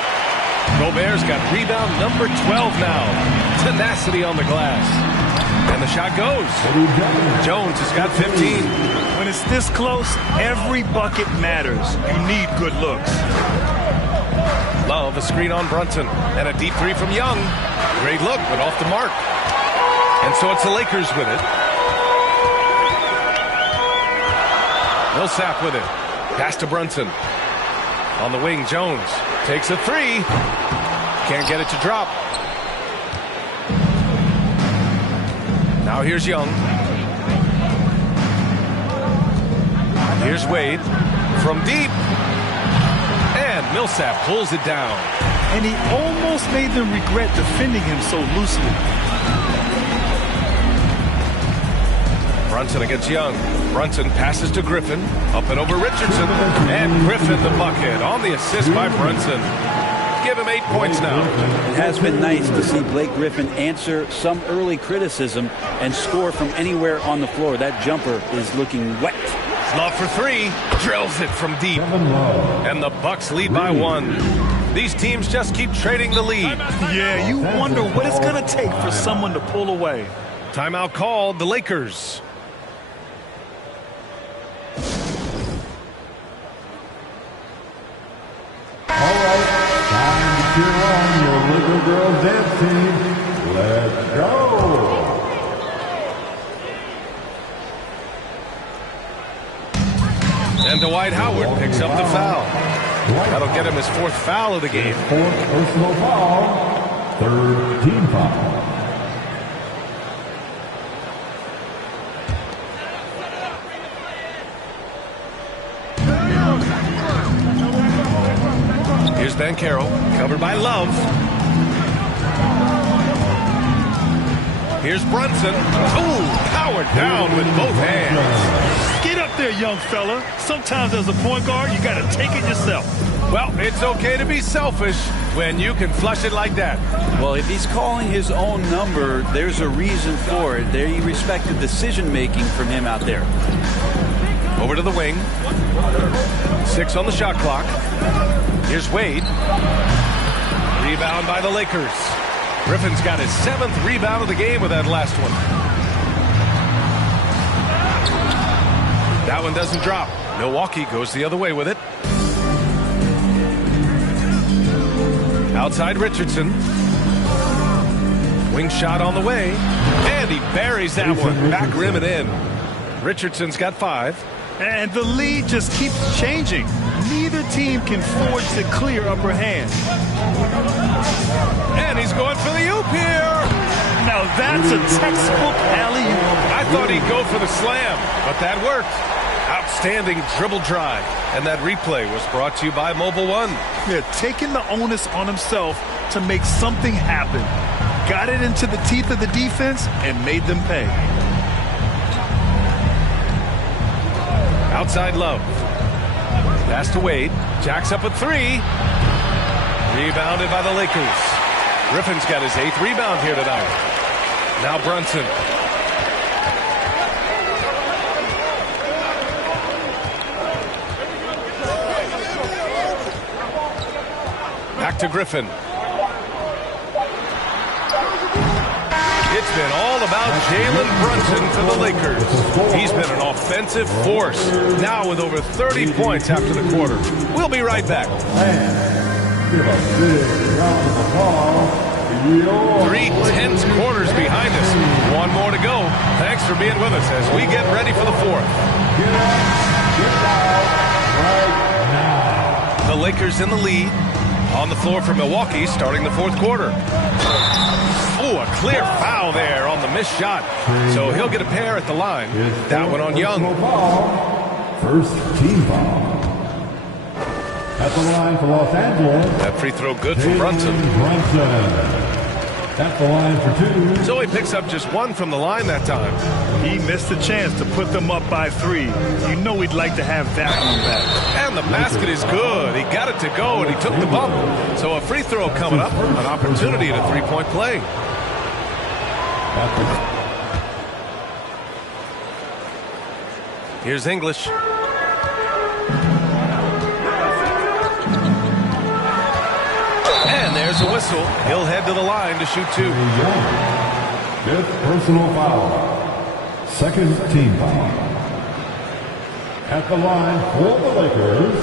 Gobert's got rebound number 12 now. Tenacity on the glass. And the shot goes. Jones has got 15. When it's this close, every bucket matters. You need good looks. Love, a screen on Brunson. And a deep three from Young. Great look, but off the mark. And so it's the Lakers with it. Millsap with it. Pass to Brunson. On the wing, Jones takes a three. Can't get it to drop. Now here's Young. Here's Wade from deep. And Millsap pulls it down. And he almost made them regret defending him so loosely. Brunson against Young. Brunson passes to Griffin. Up and over Richardson. And Griffin the bucket on the assist by Brunson. Give him 8 points now. It has been nice to see Blake Griffin answer some early criticism and score from anywhere on the floor. That jumper is looking wet. Love for three. Drills it from deep. And the Bucks lead by 1. These teams just keep trading the lead. Yeah, you wonder what it's going to take for someone to pull away. Timeout called, the Lakers. Cheer on your little girl dance team. Let's go. And Dwight Howard picks up the foul. That'll get him his 4th foul of the game. 4th personal foul. 3rd team foul. Here's Banchero, covered by Love. Here's Brunson. Ooh, powered down with both hands. Get up there, young fella. Sometimes as a point guard, you got to take it yourself. Well, it's okay to be selfish when you can flush it like that. Well, if he's calling his own number, there's a reason for it. There you respect the decision-making from him out there. Over to the wing. 6 on the shot clock. Here's Wade. Rebound by the Lakers. Griffin's got his 7th rebound of the game with that last one. That one doesn't drop. Milwaukee goes the other way with it. Outside Richardson. Wing shot on the way. And he buries that one. Back rim and in. Richardson's got 5. And the lead just keeps changing. Neither team can forge the clear upper hand. And he's going for the oop here. Now that's a textbook alley-oop. I thought he'd go for the slam, but that worked. Outstanding dribble drive. And that replay was brought to you by Mobile One. Yeah, taking the onus on himself to make something happen. Got it into the teeth of the defense and made them pay. Outside Love. Pass to Wade. Jacks up a 3. Rebounded by the Lakers. Griffin's got his 8th rebound here tonight. Now Brunson. Back to Griffin. It's been all about Jalen Brunson for the Lakers. He's been an offensive force, now with over 30 points after the quarter. We'll be right back. Give a big round of applause to your 3 tense quarters behind us. One more to go. Thanks for being with us as we get ready for the 4th. Get out right now. The Lakers in the lead. On the floor for Milwaukee, starting the 4th quarter. Oh, a clear foul there on the missed shot. So he'll get a pair at the line. That one on Young. First team foul. At the line for Los Angeles. That free throw good for Brunson. At the line for 2. So he picks up just 1 from the line that time. He missed a chance to put them up by 3. You know he'd like to have that one back. And the basket is good. He got it to go, and he took the bump. So a free throw coming up, an opportunity at a 3-point play. Here's English. And there's a whistle. He'll head to the line to shoot 2. 5th personal foul. 2nd team foul. At the line for the Lakers,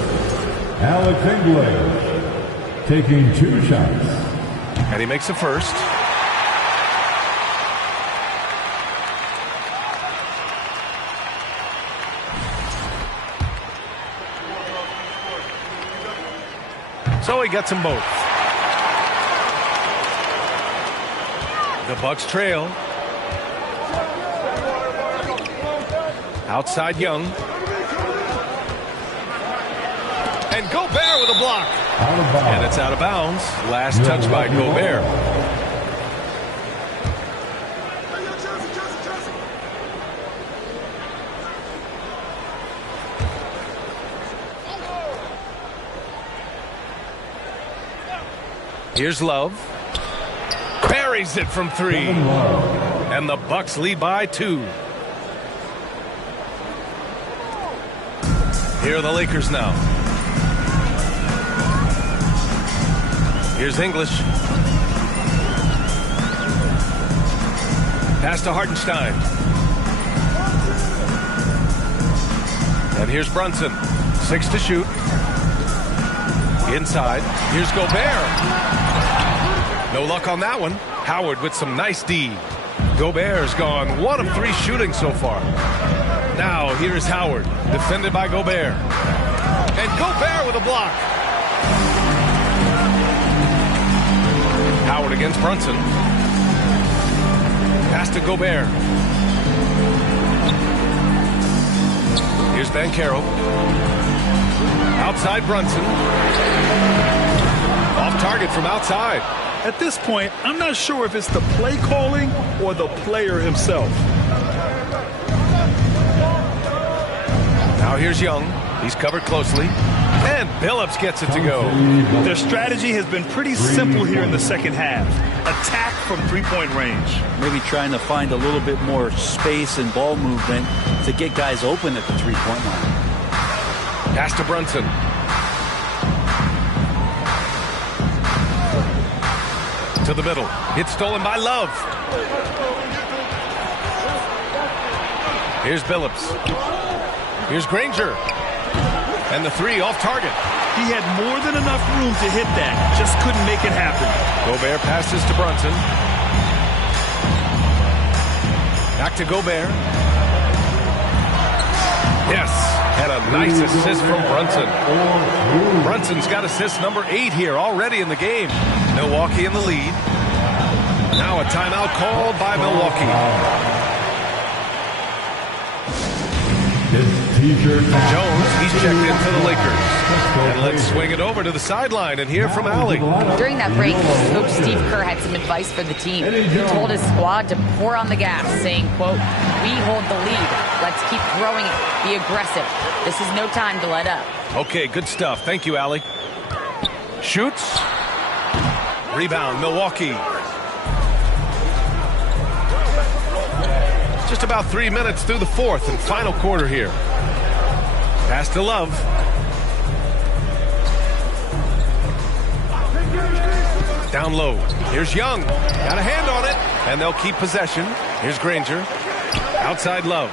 Alex English taking 2 shots. And he makes the first. So he gets them both. The Bucks trail. Outside Young. And Gobert with a block. And it's out of bounds. Last touch by Gobert. Here's Love. Buries it from 3. And the Bucks lead by 2. Here are the Lakers now. Here's English. Pass to Hartenstein. And here's Brunson. 6 to shoot. Inside. Here's Gobert. No luck on that one. Howard with some nice D. Gobert's gone 1 of 3 shooting so far. Now here's Howard, defended by Gobert. And Gobert with a block. Howard against Brunson. Pass to Gobert. Here's Banchero. Outside Brunson. Off target from outside. At this point, I'm not sure if it's the play calling or the player himself. Now here's Young. He's covered closely. And Billups gets it to go. Their strategy has been pretty simple here in the second half. Attack from 3-point range. Maybe trying to find a little bit more space and ball movement to get guys open at the 3-point line. Pass to Brunson. To the middle. It's stolen by Love. Here's Billups. Here's Granger. And the 3 off target. He had more than enough room to hit that. Just couldn't make it happen. Gobert passes to Brunson. Back to Gobert. Yes. And a nice assist from Brunson. Brunson's got assist number 8 here already in the game. Milwaukee in the lead. Now a timeout called by Milwaukee. Jones, he's checked in for the Lakers. And let's swing it over to the sideline and hear from Allie. During that break, Coach Steve Kerr had some advice for the team. He told his squad to pour on the gas, saying, quote, "We hold the lead. Let's keep growing it. Be aggressive. This is no time to let up." Okay, good stuff. Thank you, Allie. Shoots. Rebound, Milwaukee. Just about 3 minutes through the fourth and final quarter here. Pass to Love. Down low. Here's Young. Got a hand on it, and they'll keep possession. Here's Granger. Outside Love.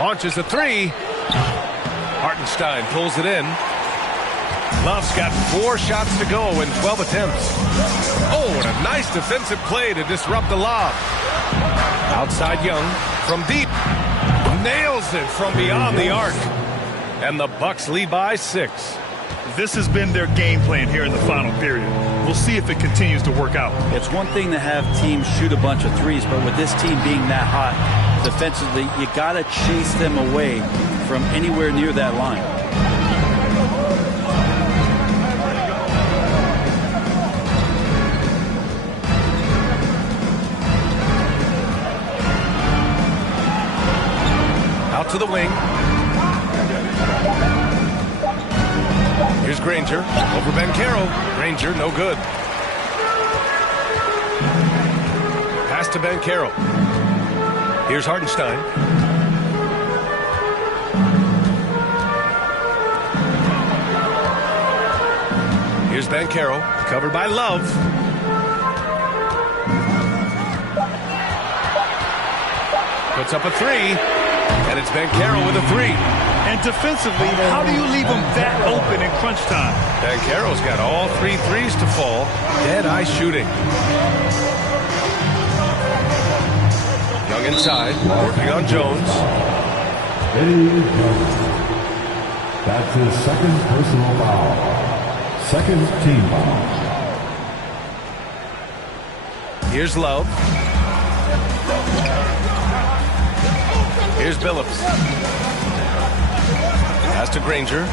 Launches a three. Hartenstein pulls it in. Love's got 4 shots to go in 12 attempts. Oh, and a nice defensive play to disrupt the lob. Outside Young from deep. Nails it from beyond the arc. And the Bucks lead by 6. This has been their game plan here in the final period. We'll see if it continues to work out. It's one thing to have teams shoot a bunch of threes, but with this team being that hot defensively, you got to chase them away from anywhere near that line. Out to the wing. Here's Granger over Banchero. Granger, no good. Pass to Banchero. Here's Hartenstein. Here's Banchero, covered by Love. Puts up a three, and it's Banchero with a three. And defensively, how do you leave them that open in crunch time? Banchero's got all 3 threes to fall. Dead-eye shooting. Young inside, working on Jones. That's his second personal foul. Second team foul. Here's Love. Here's Billups. Pass to Granger.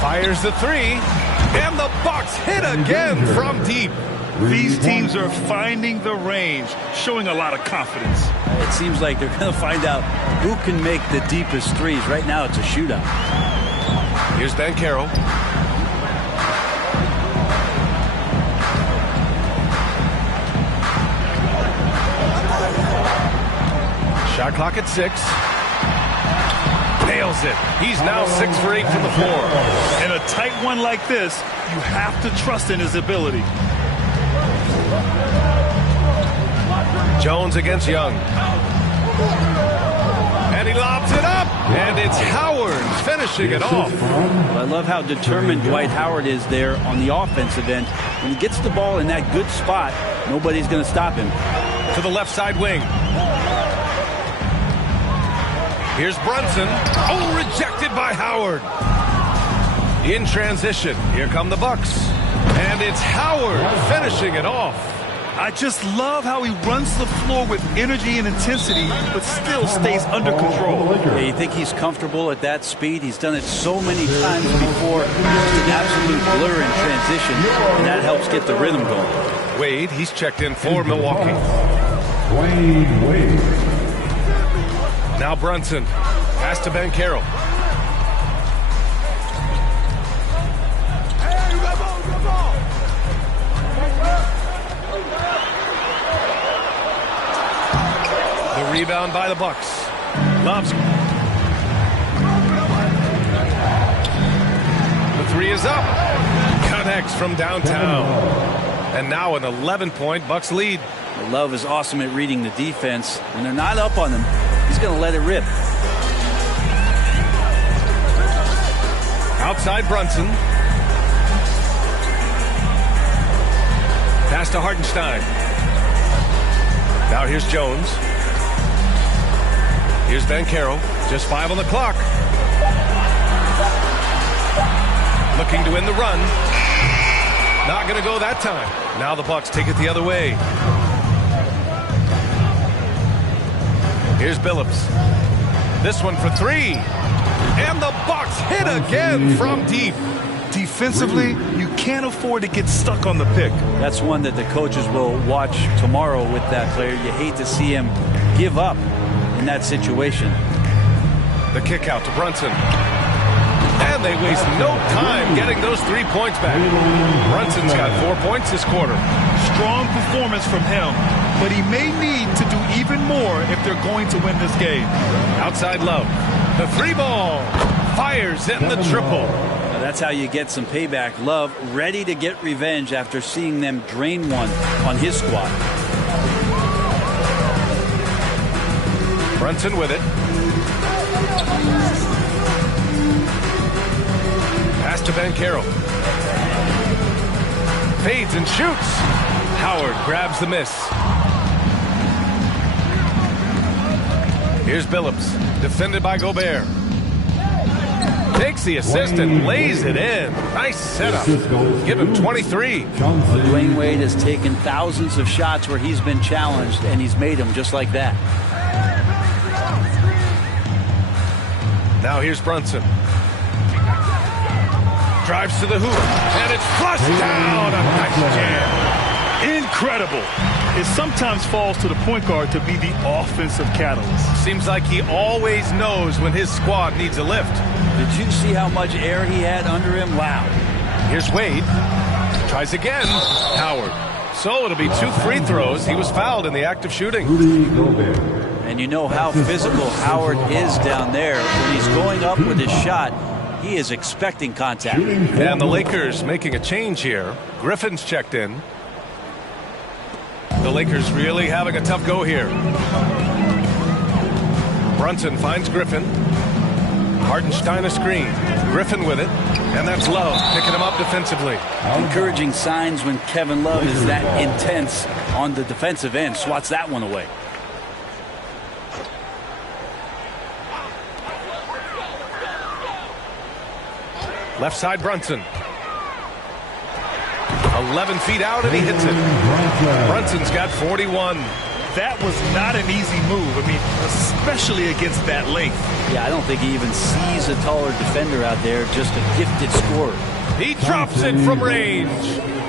Fires the three. And the Bucks hit again from deep. These teams are finding the range, showing a lot of confidence. It seems like they're going to find out who can make the deepest threes. Right now, it's a shootout. Here's Banchero. Shot clock at 6. Nails it. He's now 6 for 8 from the floor. In a tight one like this, you have to trust in his ability. Jones against Young. And he lobs it up. And it's Howard finishing it off. I love how determined Dwight Howard is there on the offensive end. When he gets the ball in that good spot, nobody's going to stop him. To the left side wing. Here's Brunson. Oh, rejected by Howard. In transition. Here come the Bucks. And it's Howard finishing it off. I just love how he runs the floor with energy and intensity, but still stays under control. Yeah, you think he's comfortable at that speed? He's done it so many times before. Just an absolute blur in transition, and that helps get the rhythm going. Wade, he's checked in for Milwaukee. Wade. Now Brunson. Pass to Banchero. The rebound by the Bucks. Loves. The three is up. Connects from downtown. And now an 11-point Bucks lead. Love is awesome at reading the defense. When they're not up on them, he's going to let it rip. Outside Brunson. Pass to Hartenstein. Now here's Jones. Here's Banchero. Just 5 on the clock. Looking to win the run. Not going to go that time. Now the Bucks take it the other way. Here's Billups. This one for 3. And the Bucks hit again from deep. Defensively, you can't afford to get stuck on the pick. That's one that the coaches will watch tomorrow with that player. You hate to see him give up in that situation. The kick out to Brunson. And they waste no time getting those 3 points back. Brunson's got 4 points this quarter. Strong performance from him, but he may need to do even more if they're going to win this game. Outside Love. The 3-ball. Fires in the triple. Now that's how you get some payback. Love ready to get revenge after seeing them drain one on his squad. Brunson with it. Pass to Banchero. Fades and shoots. Howard grabs the miss. Here's Billups. Defended by Gobert. Takes the assist and lays it in. Nice setup. Give him 23. Dwayne Wade has taken thousands of shots where he's been challenged, and he's made them just like that. Now here's Brunson. Drives to the hoop, and it's flushed down. A nice jam. Incredible. It sometimes falls to the point guard to be the offensive catalyst. Seems like he always knows when his squad needs a lift. Did you see how much air he had under him? Wow. Here's Wade. Tries again. Howard. So it'll be 2 free throws. He was fouled in the act of shooting. And you know how physical Howard is down there. When he's going up with his shot, he is expecting contact. And the Lakers making a change here. Griffin's checked in. The Lakers really having a tough go here. Brunson finds Griffin. Hartenstein a screen. Griffin with it. And that's Love picking him up defensively. Encouraging signs when Kevin Love is that intense on the defensive end. Swats that one away. Left side Brunson. 11 feet out and he hits it. Brunson's got 41. That was not an easy move. I mean, especially against that length. Yeah, I don't think he even sees a taller defender out there, just a gifted scorer. He drops it from range.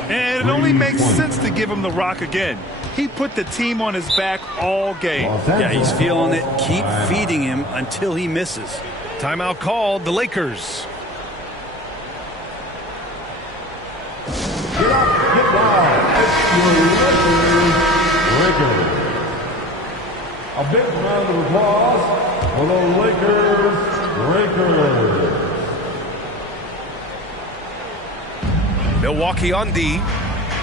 And it only makes sense to give him the rock again. He put the team on his back all game. Yeah, he's feeling it. Keep feeding him until he misses. Timeout called, the Lakers. Get up, get down. It's your Lakers. A big round of applause for the Lakers. Milwaukee on D.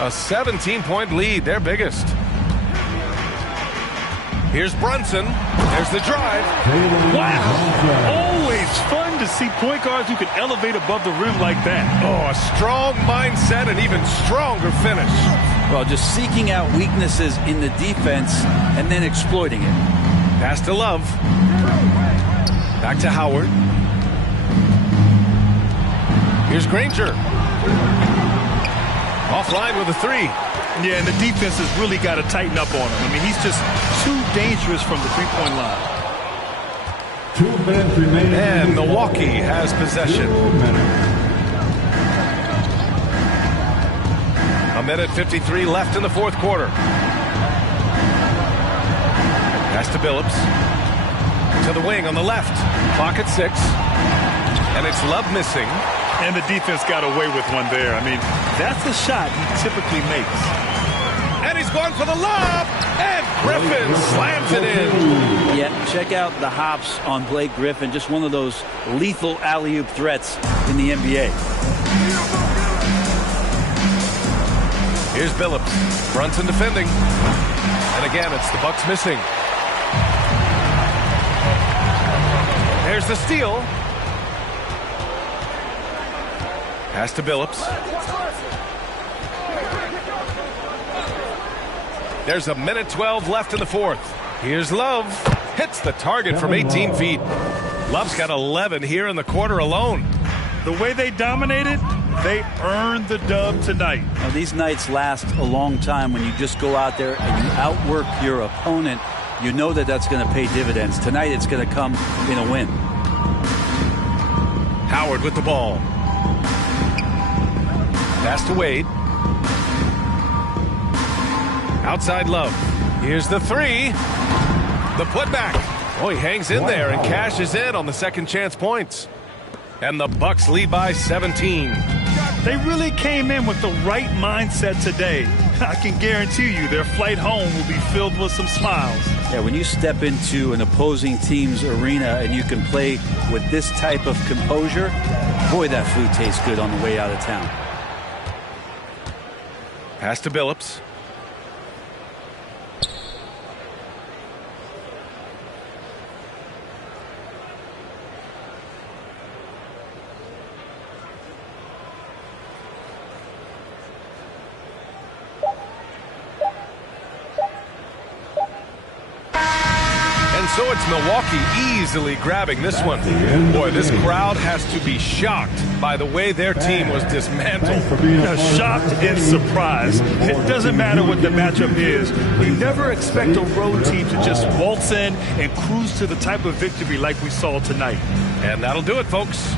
A 17-point lead, their biggest. Here's Brunson. There's the drive. Wow. Always fun to see point guards who can elevate above the rim like that. Oh, a strong mindset and even stronger finish. Well, just seeking out weaknesses in the defense and then exploiting it. Pass to Love. Back to Howard. Here's Granger. Offline with a 3. Yeah, and the defense has really got to tighten up on him. I mean, he's just too dangerous from the three-point line. 2 minutes remaining. And Milwaukee has possession. 1:53 left in the fourth quarter. Pass to Billups. To the wing on the left. Clock at 6. And it's Love missing. And the defense got away with one there. I mean, that's the shot he typically makes. And he's going for the lob. And Griffin slams it in. Yeah, check out the hops on Blake Griffin. Just one of those lethal alley-oop threats in the NBA. Here's Billups. Brunson defending. And again, it's the Bucks missing. There's the steal. Pass to Billups. There's 1:12 left in the fourth. Here's Love. Hits the target from 18 feet. Love's got 11 here in the quarter alone. The way they dominated, they earned the dub tonight. Now, these nights last a long time. When you just go out there and you outwork your opponent, you know that that's going to pay dividends. Tonight it's going to come in a win. Howard with the ball. Pass to Wade. Outside Love. Here's the 3. The putback. Oh, he hangs in there and cashes in on the second chance points. And the Bucks lead by 17. They really came in with the right mindset today. I can guarantee you their flight home will be filled with some smiles. Yeah, when you step into an opposing team's arena and you can play with this type of composure, boy, that food tastes good on the way out of town. Pass to Billups. So it's Milwaukee easily grabbing this one. Boy, this crowd has to be shocked by the way their team was dismantled. Shocked and surprised. It doesn't matter what the matchup is. You never expect a road team to just waltz in and cruise to the type of victory like we saw tonight. And that'll do it, folks.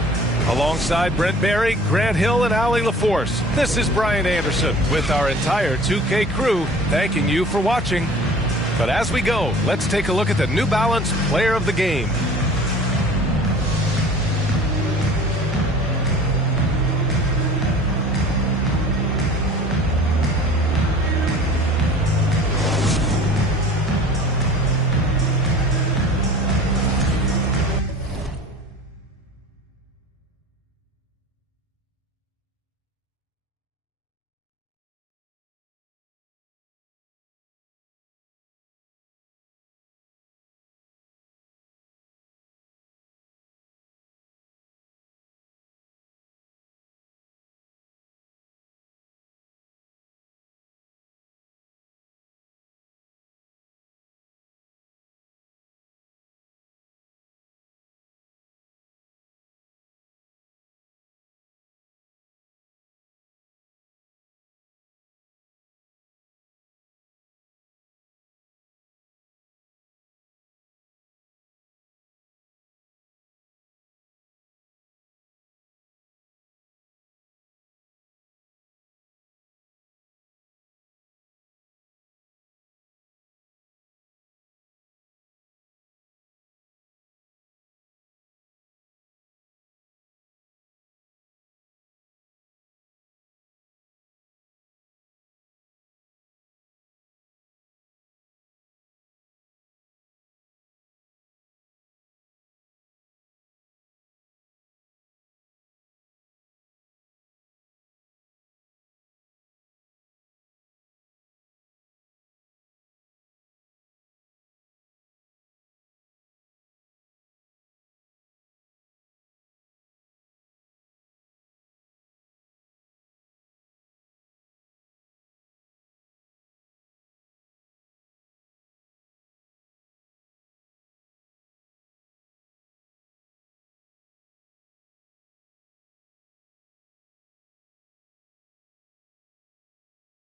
Alongside Brent Barry, Grant Hill, and Allie LaForce, this is Brian Anderson with our entire 2K crew thanking you for watching. But as we go, let's take a look at the New Balance Player of the Game.